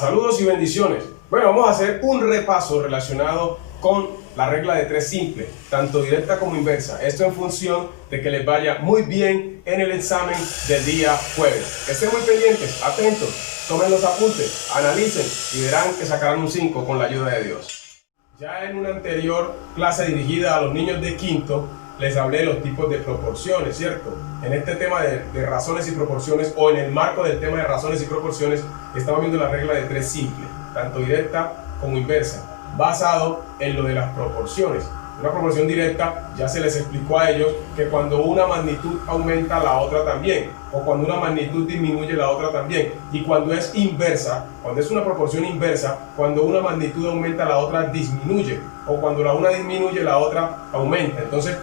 Saludos y bendiciones. Bueno, vamos a hacer un repaso relacionado con la regla de 3 simple, tanto directa como inversa. Esto en función de que les vaya muy bien en el examen del día jueves. Estén muy pendientes, atentos, tomen los apuntes, analicen y verán que sacarán un 5 con la ayuda de Dios. Ya en una anterior clase dirigida a los niños de quinto, les hablé de los tipos de proporciones, ¿cierto? En este tema de razones y proporciones, o en el marco del tema de razones y proporciones, estamos viendo la regla de 3 simple, tanto directa como inversa, basado en lo de las proporciones. Una proporción directa, ya se les explicó a ellos que cuando una magnitud aumenta, la otra también, o cuando una magnitud disminuye, la otra también. Y cuando es inversa, cuando es una proporción inversa, cuando una magnitud aumenta, la otra disminuye, o cuando la una disminuye, la otra aumenta. Entonces,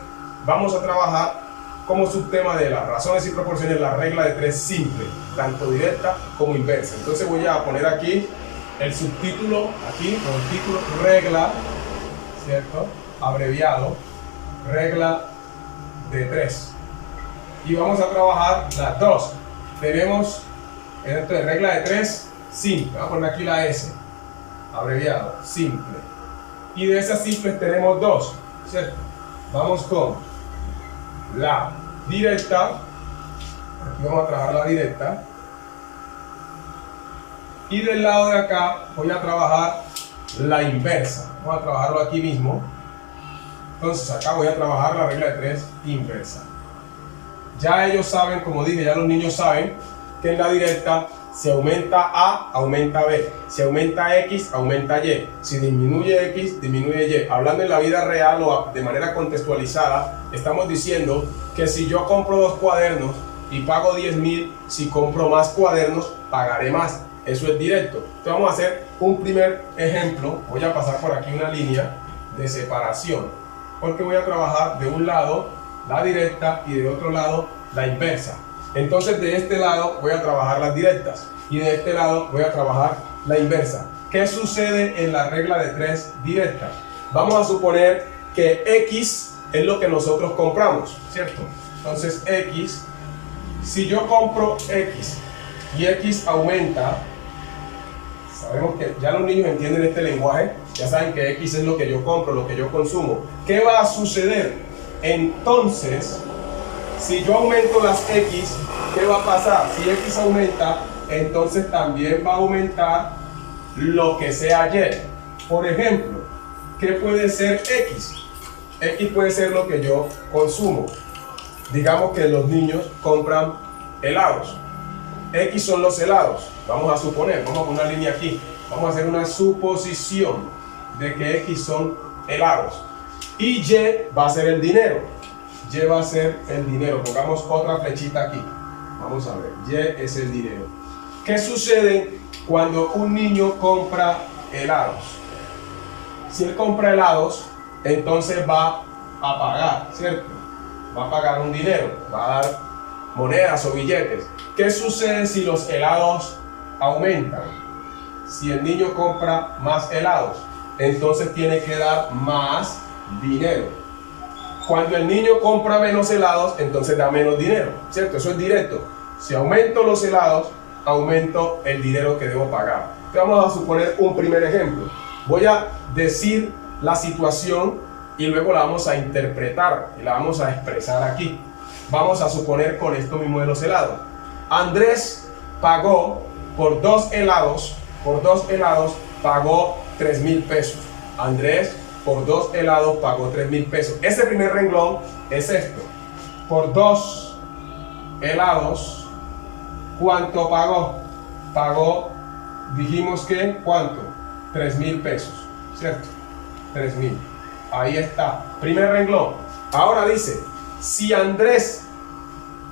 vamos a trabajar como subtema de las razones y proporciones la regla de 3 simple, tanto directa como inversa. Entonces voy a poner aquí el subtítulo, aquí con el título regla, ¿cierto? Abreviado, regla de 3. Y vamos a trabajar las dos. Tenemos entonces regla de 3 simple, vamos a poner aquí la S, abreviado, simple. Y de esas simples tenemos dos, ¿cierto? Vamos con la directa, aquí vamos a trabajar la directa, y del lado de acá voy a trabajar la inversa. Vamos a trabajarlo aquí mismo. Entonces acá voy a trabajar la regla de 3 inversa. Ya ellos saben, como dije, ya los niños saben que en la directa si aumenta A, aumenta B. Si aumenta X, aumenta Y. Si disminuye X, disminuye Y. Hablando en la vida real o de manera contextualizada, estamos diciendo que si yo compro 2 cuadernos y pago 10.000, si compro más cuadernos, pagaré más. Eso es directo. Entonces vamos a hacer un primer ejemplo. Voy a pasar por aquí una línea de separación, porque voy a trabajar de un lado la directa y de otro lado la inversa. Entonces de este lado voy a trabajar las directas y de este lado voy a trabajar la inversa. ¿Qué sucede en la regla de 3 directa? Vamos a suponer que X es lo que nosotros compramos, ¿cierto? Entonces X, si yo compro X y X aumenta, sabemos que ya los niños entienden este lenguaje, ya saben que X es lo que yo compro, lo que yo consumo. ¿Qué va a suceder? Entonces, si yo aumento las X, ¿qué va a pasar? Si X aumenta, entonces también va a aumentar lo que sea Y. Por ejemplo, ¿qué puede ser X? X puede ser lo que yo consumo. Digamos que los niños compran helados. X son los helados. Vamos a suponer, vamos a poner una línea aquí. Vamos a hacer una suposición de que X son helados. Y Y va a ser el dinero. Y va a ser el dinero. Pongamos otra flechita aquí. Vamos a ver. Y es el dinero. ¿Qué sucede cuando un niño compra helados? Si él compra helados, entonces va a pagar, ¿cierto? Va a pagar un dinero. Va a dar monedas o billetes. ¿Qué sucede si los helados aumentan? Si el niño compra más helados, entonces tiene que dar más dinero. Cuando el niño compra menos helados, entonces da menos dinero, ¿cierto? Eso es directo. Si aumento los helados, aumento el dinero que debo pagar. Entonces vamos a suponer un primer ejemplo. Voy a decir la situación y luego la vamos a interpretar y la vamos a expresar aquí. Vamos a suponer con esto mismo de los helados. Andrés pagó por 2 helados, pagó 3.000 pesos. Andrés por 2 helados pagó 3.000 pesos. Ese primer renglón es esto. Por 2 helados, ¿cuánto pagó? Pagó, dijimos que, ¿cuánto? 3.000 pesos, ¿cierto? 3.000. Ahí está. Primer renglón. Ahora dice, si Andrés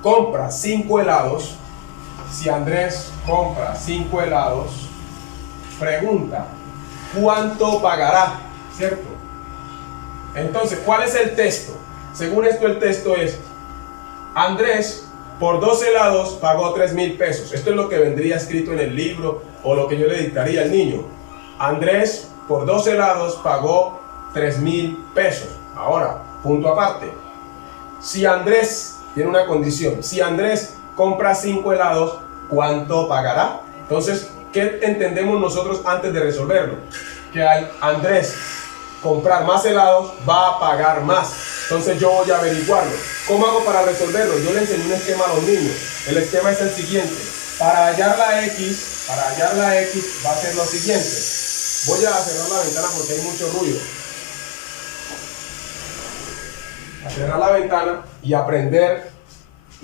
compra 5 helados, pregunta, ¿cuánto pagará? ¿Cierto? Entonces, ¿cuál es el texto? Según esto, el texto es, Andrés por 2 helados pagó 3.000 pesos. Esto es lo que vendría escrito en el libro o lo que yo le dictaría al niño. Andrés por 2 helados pagó 3.000 pesos. Ahora, punto aparte. Si Andrés, tiene una condición, si Andrés compra 5 helados, ¿cuánto pagará? Entonces, ¿qué entendemos nosotros antes de resolverlo? Que al Andrés comprar más helados va a pagar más. Entonces yo voy a averiguarlo. ¿Cómo hago para resolverlo? Yo le enseñé un esquema a los niños. El esquema es el siguiente. Para hallar la X va a ser lo siguiente. Voy a cerrar la ventana porque hay mucho ruido. A cerrar la ventana y a prender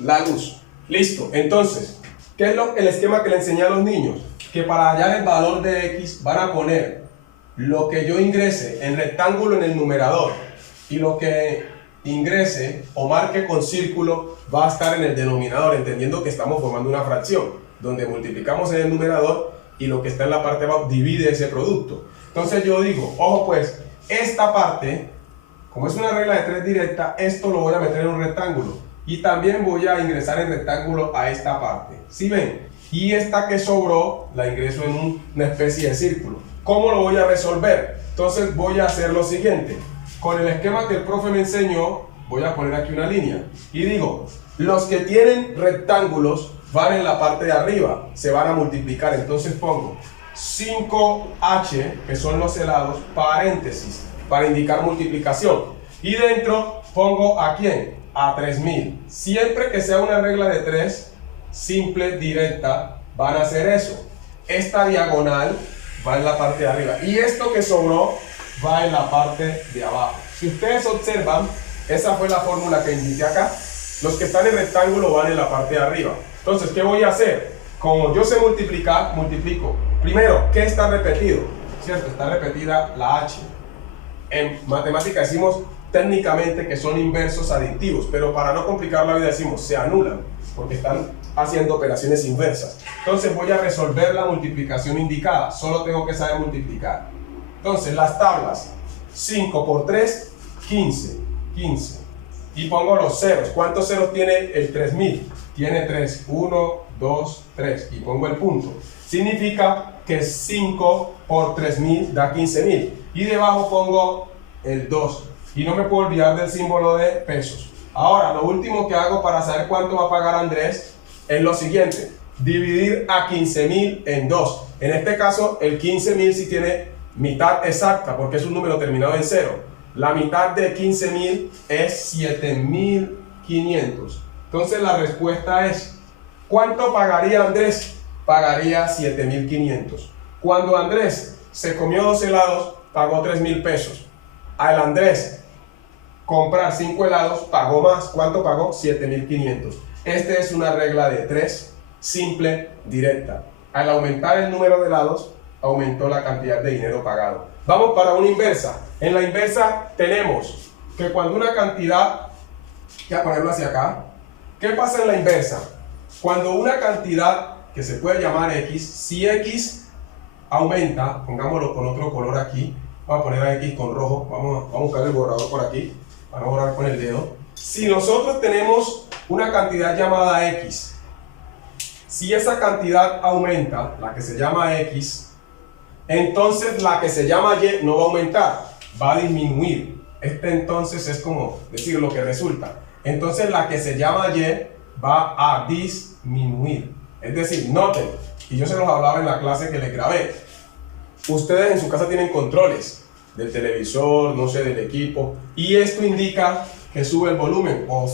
la luz. Listo. Entonces, ¿qué es el esquema que le enseñé a los niños? Que para hallar el valor de X van a poner lo que yo ingrese en rectángulo en el numerador y lo que ingrese o marque con círculo va a estar en el denominador, entendiendo que estamos formando una fracción donde multiplicamos en el numerador y lo que está en la parte de abajo divide ese producto. Entonces yo digo, ojo pues, esta parte, como es una regla de 3 directa, esto lo voy a meter en un rectángulo y también voy a ingresar en rectángulo a esta parte. ¿Sí ven? Y esta que sobró la ingreso en una especie de círculo. ¿Cómo lo voy a resolver? Entonces voy a hacer lo siguiente. Con el esquema que el profe me enseñó, voy a poner aquí una línea. Y digo, los que tienen rectángulos van en la parte de arriba, se van a multiplicar. Entonces pongo 5H, que son los helados, paréntesis, para indicar multiplicación. Y dentro pongo ¿a quién? A 3000. Siempre que sea una regla de 3, simple, directa, van a hacer eso. Esta diagonal va en la parte de arriba y esto que sobró va en la parte de abajo. Si ustedes observan, esa fue la fórmula que indiqué acá. Los que están en rectángulo van en la parte de arriba. Entonces, ¿qué voy a hacer? Como yo sé multiplicar, multiplico. Primero, ¿qué está repetido? ¿Cierto? Está repetida la H. En matemática decimos técnicamente que son inversos aditivos, pero para no complicar la vida decimos se anulan, porque están haciendo operaciones inversas. Entonces voy a resolver la multiplicación indicada, solo tengo que saber multiplicar. Entonces las tablas, 5 por 3, 15, y pongo los ceros. ¿Cuántos ceros tiene el 3000? Tiene 3, 1, 2, 3, y pongo el punto. Significa que 5 por 3000 da 15000, y debajo pongo el 2, y no me puedo olvidar del símbolo de pesos. Ahora, lo último que hago para saber cuánto va a pagar Andrés es lo siguiente: dividir a 15000 en 2. En este caso, el 15000 sí tiene mitad exacta porque es un número terminado en 0. La mitad de 15000 es 7500. Entonces la respuesta es, ¿cuánto pagaría Andrés? Pagaría 7500. Cuando Andrés se comió 2 helados, pagó 3000 pesos. Al Andrés comprar 5 helados, pagó más. ¿Cuánto pagó? 7500. Esta es una regla de 3, simple, directa. Al aumentar el número de helados, aumentó la cantidad de dinero pagado. Vamos para una inversa. En la inversa tenemos que cuando una cantidad, voy a ponerlo hacia acá. ¿Qué pasa en la inversa? Cuando una cantidad que se puede llamar X, si X aumenta, pongámoslo con otro color aquí, vamos a poner a X con rojo, vamos a buscar el borrador por aquí, para borrar con el dedo. Si nosotros tenemos una cantidad llamada X, si esa cantidad aumenta, la que se llama X, entonces la que se llama Y no va a aumentar, va a disminuir. Este entonces es como decir lo que resulta. Entonces la que se llama Y va a disminuir. Es decir, noten, y yo se los hablaba en la clase que les grabé, ustedes en su casa tienen controles del televisor, no sé, del equipo, y esto indica que sube el volumen, o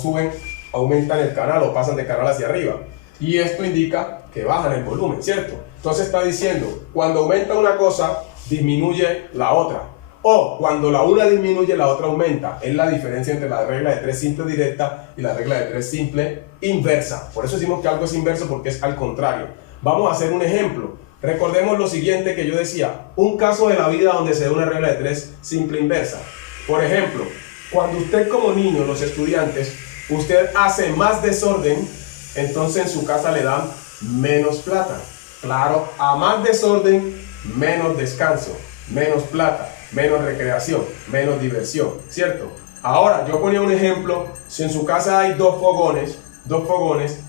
aumentan el canal, o pasan de canal hacia arriba, y esto indica que bajan el volumen, ¿cierto? Entonces está diciendo, cuando aumenta una cosa, disminuye la otra, o cuando la una disminuye, la otra aumenta. Es la diferencia entre la regla de 3 simple directa y la regla de 3 simple inversa. Por eso decimos que algo es inverso, porque es al contrario. Vamos a hacer un ejemplo. Recordemos lo siguiente que yo decía, un caso de la vida donde se da una regla de 3 simple inversa. Por ejemplo, cuando usted como niño, los estudiantes, usted hace más desorden, entonces en su casa le dan menos plata. Claro, a más desorden, menos descanso, menos plata, menos recreación, menos diversión, ¿cierto? Ahora, yo ponía un ejemplo, si en su casa hay dos fogones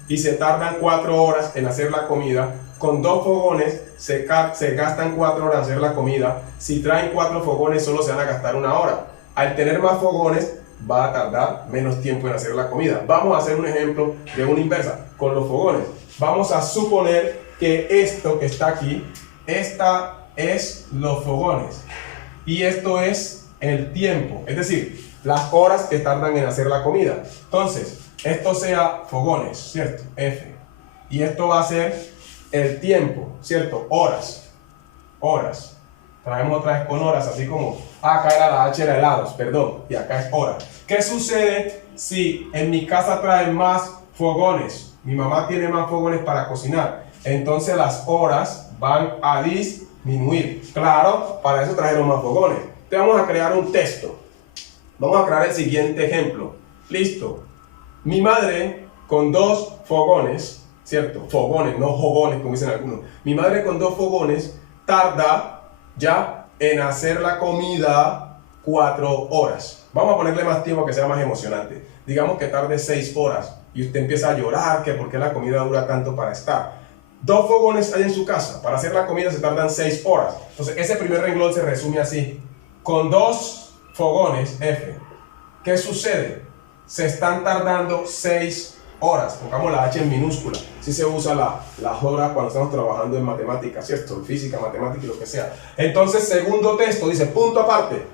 y se tardan 4 horas en hacer la comida, con 2 fogones se gastan 4 horas en hacer la comida. Si traen 4 fogones solo se van a gastar 1 hora. Al tener más fogones va a tardar menos tiempo en hacer la comida. Vamos a hacer un ejemplo de una inversa con los fogones. Vamos a suponer que esto que está aquí, esta es los fogones. Y esto es el tiempo, es decir, las horas que tardan en hacer la comida. Entonces, esto sea fogones, ¿cierto? F. Y esto va a ser el tiempo, ¿cierto? Horas. Horas. Traemos otra vez con horas, así como acá era la H, era helados, perdón, y acá es hora. ¿Qué sucede si en mi casa traen más fogones? Mi mamá tiene más fogones para cocinar. Entonces las horas van a disminuir. Claro, para eso trajeron más fogones. Entonces vamos a crear un texto. Vamos a crear el siguiente ejemplo. Listo. Mi madre con 2 fogones, ¿cierto? Fogones, no jogones como dicen algunos. Mi madre con 2 fogones tarda ya en hacer la comida 4 horas. Vamos a ponerle más tiempo que sea más emocionante. Digamos que tarde 6 horas y usted empieza a llorar que por qué la comida dura tanto para estar. 2 fogones hay en su casa. Para hacer la comida se tardan 6 horas. Entonces ese primer renglón se resume así. Con 2 fogones, F. ¿Qué sucede? Se están tardando 6 horas. Pongamos la H en minúscula. Si se usa las horas cuando estamos trabajando en matemáticas, ¿cierto? Física, matemática y lo que sea. Entonces, segundo texto dice, punto aparte.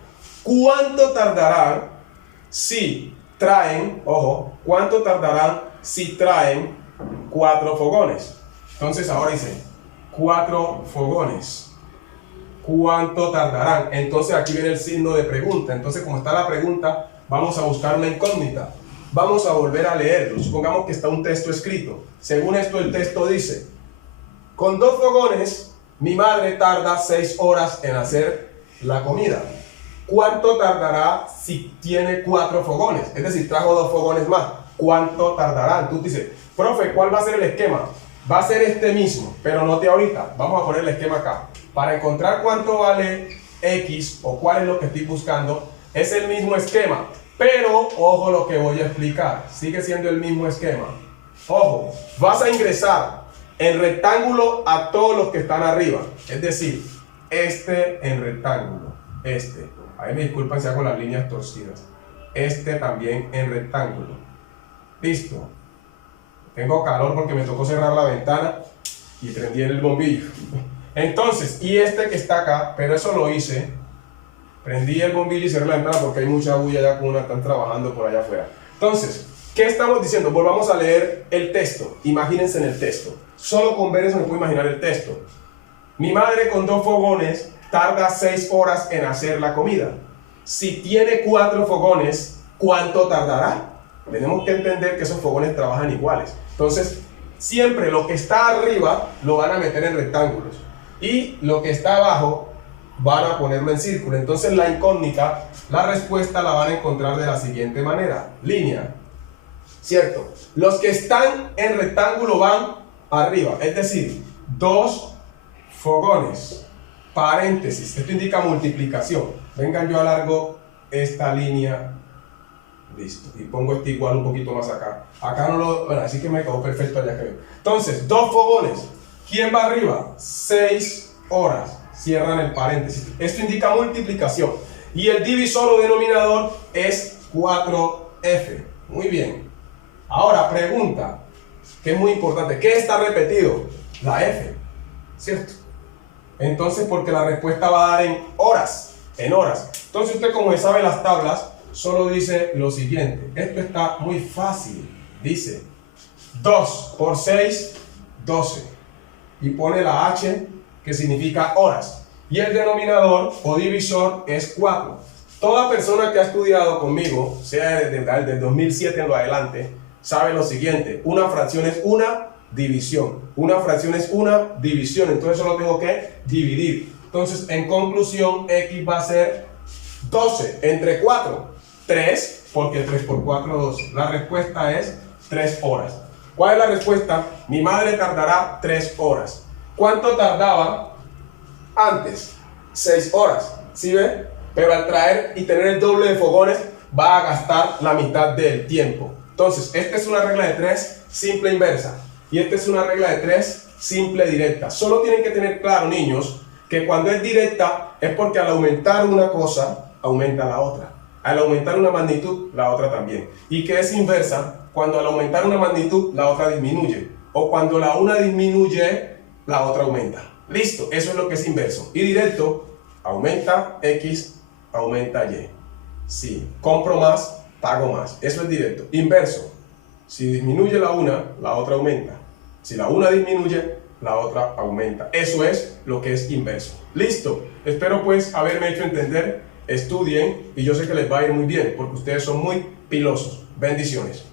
¿Cuánto tardarán si traen, ojo, cuánto tardarán si traen 4 fogones? Entonces ahora dice, 4 fogones. ¿Cuánto tardarán? Entonces aquí viene el signo de pregunta. Entonces, como está la pregunta, vamos a buscar una incógnita. Vamos a volver a leerlo. Supongamos que está un texto escrito. Según esto, el texto dice: con 2 fogones, mi madre tarda 6 horas en hacer la comida. ¿Cuánto tardará si tiene 4 fogones? Es decir, trajo 2 fogones más. ¿Cuánto tardarán? Tú dices, profe, ¿cuál va a ser el esquema? Va a ser este mismo, pero note ahorita. Vamos a poner el esquema acá. Para encontrar cuánto vale X o cuál es lo que estoy buscando, es el mismo esquema. Pero, ojo lo que voy a explicar. Sigue siendo el mismo esquema. Ojo, vas a ingresar en rectángulo a todos los que están arriba. Es decir, este en rectángulo. Este. Ahí me disculpan si hago las líneas torcidas. Este también en rectángulo. Listo. Tengo calor porque me tocó cerrar la ventana y prendí el bombillo. Entonces, y este que está acá, pero eso lo hice. Prendí el bombillo y cerré la ventana porque hay mucha bulla allá con una, están trabajando por allá afuera. Entonces, ¿qué estamos diciendo? Volvamos a leer el texto. Imagínense en el texto. Solo con ver eso me puedo imaginar el texto. Mi madre con 2 fogones tarda 6 horas en hacer la comida. Si tiene 4 fogones, ¿cuánto tardará? Tenemos que entender que esos fogones trabajan iguales. Entonces, siempre lo que está arriba lo van a meter en rectángulos. Y lo que está abajo van a ponerlo en círculo. Entonces la incógnita, la respuesta la van a encontrar de la siguiente manera. Línea. ¿Cierto? Los que están en rectángulo van arriba. Es decir, 2 fogones. Paréntesis. Esto indica multiplicación. Vengan, yo alargo esta línea. Listo. Y pongo este igual un poquito más acá. Acá no lo... Bueno, así que me quedó perfecto allá creo. Entonces, 2 fogones. ¿Quién va arriba? 6 horas. Cierran el paréntesis. Esto indica multiplicación. Y el divisor o denominador es 4F. Muy bien. Ahora, pregunta, que es muy importante. ¿Qué está repetido? La F. ¿Cierto? Entonces, porque la respuesta va a dar en horas. En horas. Entonces, usted como sabe las tablas, solo dice lo siguiente. Esto está muy fácil. Dice 2 por 6, 12. Y pone la H, que significa horas. Y el denominador o divisor es 4. Toda persona que ha estudiado conmigo, sea desde 2007 en lo adelante, sabe lo siguiente. Una fracción es una división. Una fracción es una división. Entonces solo tengo que dividir. Entonces, en conclusión, X va a ser 12 entre 4. 3, porque 3 por 4, 12. La respuesta es 3 horas. ¿Cuál es la respuesta? Mi madre tardará 3 horas. ¿Cuánto tardaba antes? 6 horas. ¿Sí ve? Pero al traer y tener el doble de fogones, va a gastar la mitad del tiempo. Entonces, esta es una regla de 3 simple inversa. Y esta es una regla de 3 simple directa. Solo tienen que tener claro, niños, que cuando es directa es porque al aumentar una cosa, aumenta la otra. Al aumentar una magnitud, la otra también. Y que es inversa, cuando al aumentar una magnitud, la otra disminuye. O cuando la una disminuye, la otra aumenta. Listo, eso es lo que es inverso. Y directo, aumenta X, aumenta Y. Si compro más, pago más. Eso es directo. Inverso, si disminuye la una, la otra aumenta. Si la una disminuye, la otra aumenta. Eso es lo que es inverso. Listo. Espero pues haberme hecho entender. Estudien y yo sé que les va a ir muy bien porque ustedes son muy pilosos. Bendiciones.